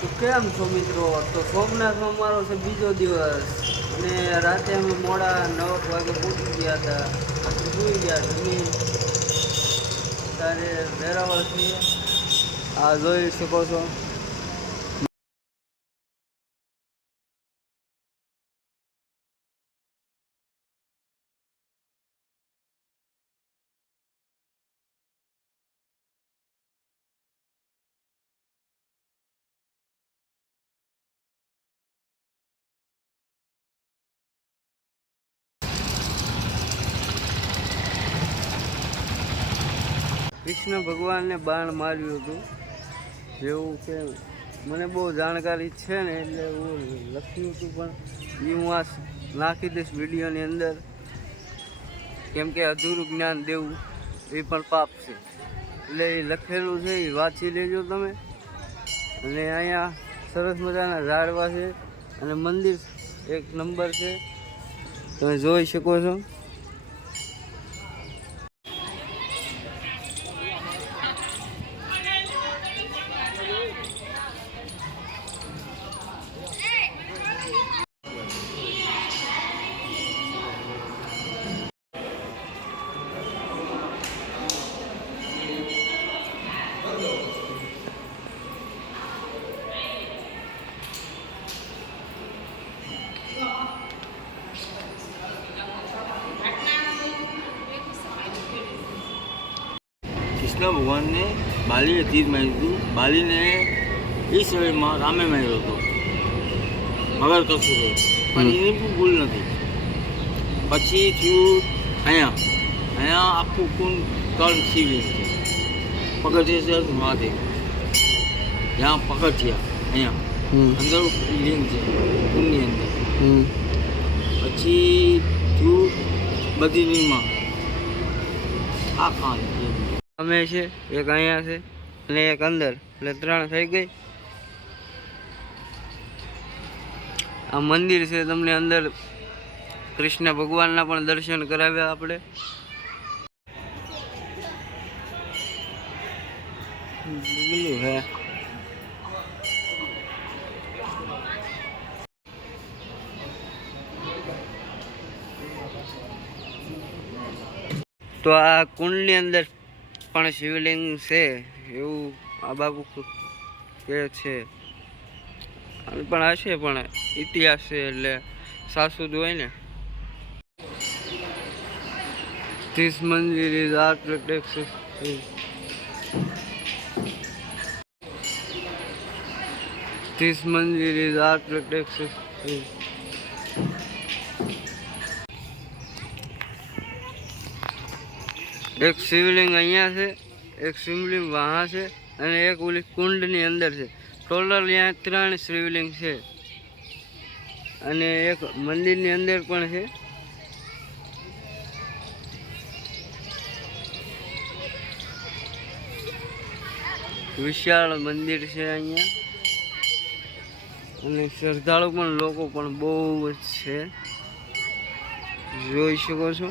તો કેમ છો મિત્રો? તો સોમનાથમાં અમારો છે બીજો દિવસ અને રાતે અમે મોડા 9 વાગે પહોંચી ગયા હતા. પછી સુઈ ગયા જમીન ત્યારે વેરાવળ છીએ. આ જોઈ શકો છો. કૃષ્ણ ભગવાનને બાણ માર્યું હતું જેવું કે મને બહુ જાણકારી છે ને, એટલે હું લખ્યું હતું, પણ એ હું આ નાખી દઈશ વિડીયોની અંદર, કેમ કે અધૂરું જ્ઞાન દેવું એ પણ પાપ છે. એટલે એ લખેલું છે એ વાંચી લેજો તમે. અને અહીંયા સરસ મજાના ઝાડવા છે અને મંદિર એક નંબર છે, તમે જોઈ શકો છો. કૃષ્ણ ભગવાનને બાલીએ તીર માર્યું હતું. બાલીને એ સમયમાં રામે માર્યો હતો, મગર કશું છે, પણ એની પણ ભૂલ નથી. પછી થયું અહીંયા આખું કુંડ 3 શિવલિંગ છે. પગથિયા છે મહાદેવ, ત્યાં પગથિયા અહીંયા અંદર લિંગ છે કુંડની અંદર. પછી થયું બદ્રીનાથમાં આ કાંડ અમે છે, એક અહીંયા છે અને એક અંદર, એટલે 3 થઈ ગઈ. આ મંદિર છે, તમને અંદર કૃષ્ણ ભગવાનના પણ દર્શન કરાવ્યા આપણે. હે તો આ કુંડની અંદર પણ શિવલિંગ છે એવું આ બાબુ કે છે. પણ હશે, પણ ઇતિહાસ છે એટલે શાશ્વત હોય ને. This મંદિર is architecture. This મંદિર is architecture. એક શિવલિંગ અહીંયા છે, એક શિવલિંગ વહાં છે અને એક ઓલી કુંડની અંદર છે. ટોટલ અહીંયા 3 શિવલિંગ છે અને એક મંદિરની અંદર પણ છે. વિશાળ મંદિર છે અહીંયા અને શ્રદ્ધાળુ પણ લોકો પણ બહુ જ છે, જોઈ શકો છો.